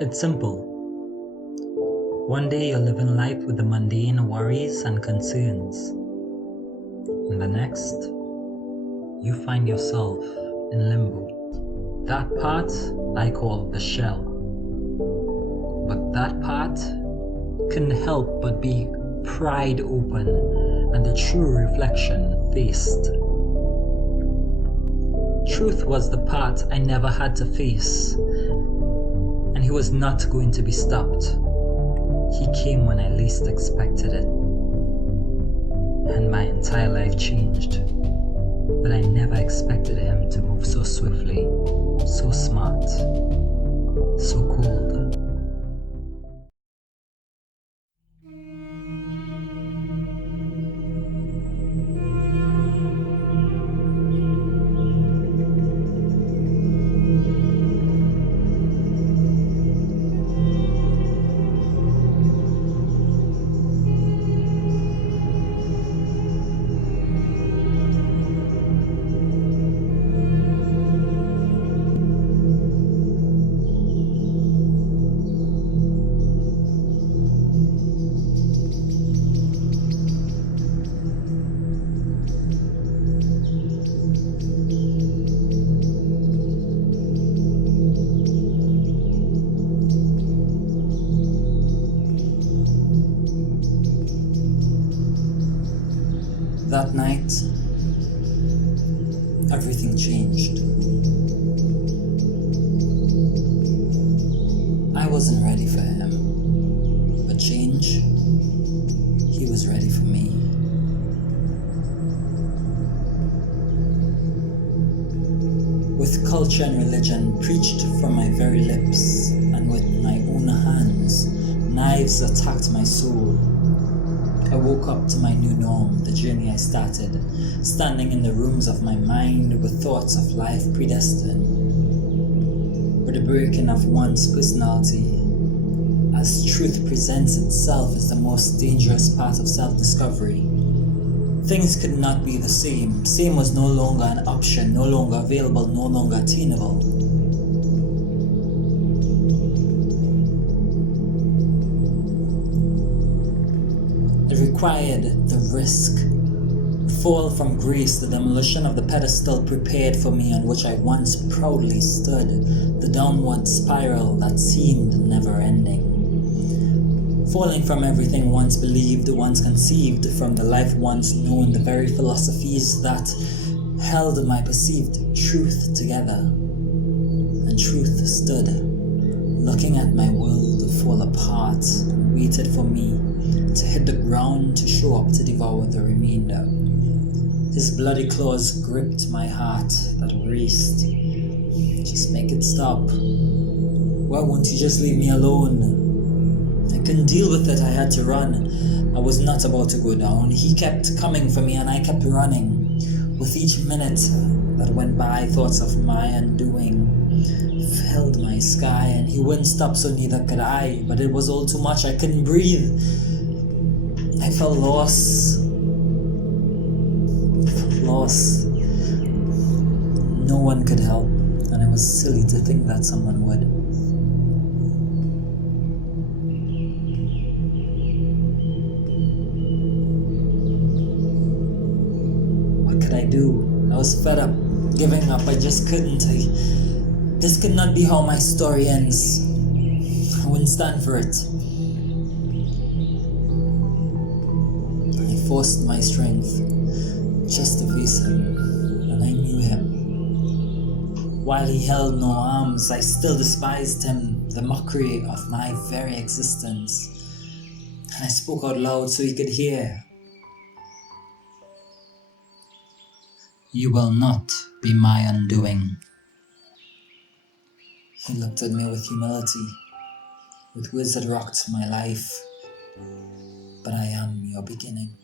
It's simple. One day you're living life with the mundane worries and concerns, and the next, you find yourself in limbo. That part I call the shell. But that part couldn't help but be pried open and the true reflection faced. Truth was the part I never had to face, and he was not going to be stopped. He came when I least expected it, and my entire life changed. But I never expected him to move so swiftly, so smart, so cold. That night, everything changed. I wasn't ready for him, but change, he was ready for me. With culture and religion preached from my very lips, and with my own hands, knives attacked my soul. I woke up to my new norm, the journey I started, standing in the rooms of my mind with thoughts of life predestined. With the breaking of one's personality, as truth presents itself as the most dangerous part of self-discovery. Things could not be the same. Same was no longer an option, no longer available, no longer attainable. It required the risk, fall from grace, the demolition of the pedestal prepared for me on which I once proudly stood, the downward spiral that seemed never ending. Falling from everything once believed, once conceived, from the life once known, the very philosophies that held my perceived truth together. And truth stood, looking at my world fall apart, and waited for me to hit the ground to show up to devour the remainder. His bloody claws gripped my heart that raced. Just make it stop. Why won't you just leave me alone? I couldn't deal with it, I had to run. I was not about to go down. He kept coming for me and I kept running. With each minute that went by, thoughts of my undoing filled my sky, and he wouldn't stop, so neither could I. But it was all too much, I couldn't breathe. I felt lost. Lost. No one could help, and it was silly to think that someone would. What could I do? I was fed up, giving up. I just couldn't. This could not be how my story ends. I wouldn't stand for it. I forced my strength just to face him, and I knew him. While he held no arms, I still despised him, the mockery of my very existence. And I spoke out loud so he could hear. You will not be my undoing. He looked at me with humility, with words that rocked my life. But I am your beginning.